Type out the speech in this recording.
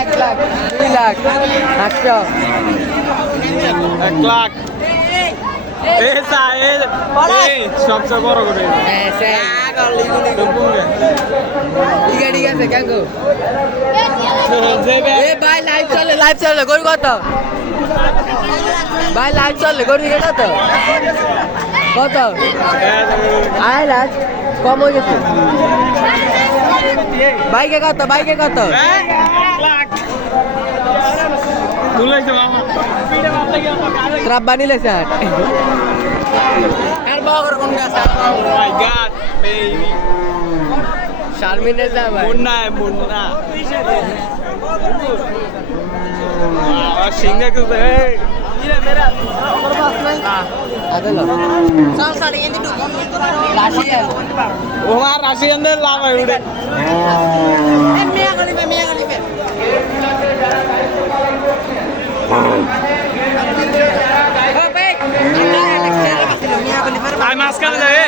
এক লাখ 2 লাখ 800 1 লাখ সবচেয়ে বড় করে ঠিক আছে কেন গো ভাই লাইভ চলে গরু কত ভাই লাইভ চলে গরু কত কত আয় লাখ কম হয়ে গেছে বাইকে কত Trabani lah saat. Elbow kau nggak saat. Oh my god, baby. Shalmin itu apa? Munna. Wah, singa tu deh. Ini mera. Ada loh. Soal sari ini tuh. Rasian. Wah, rasian deh lama udah. Mia kali. Ay, maskara deh.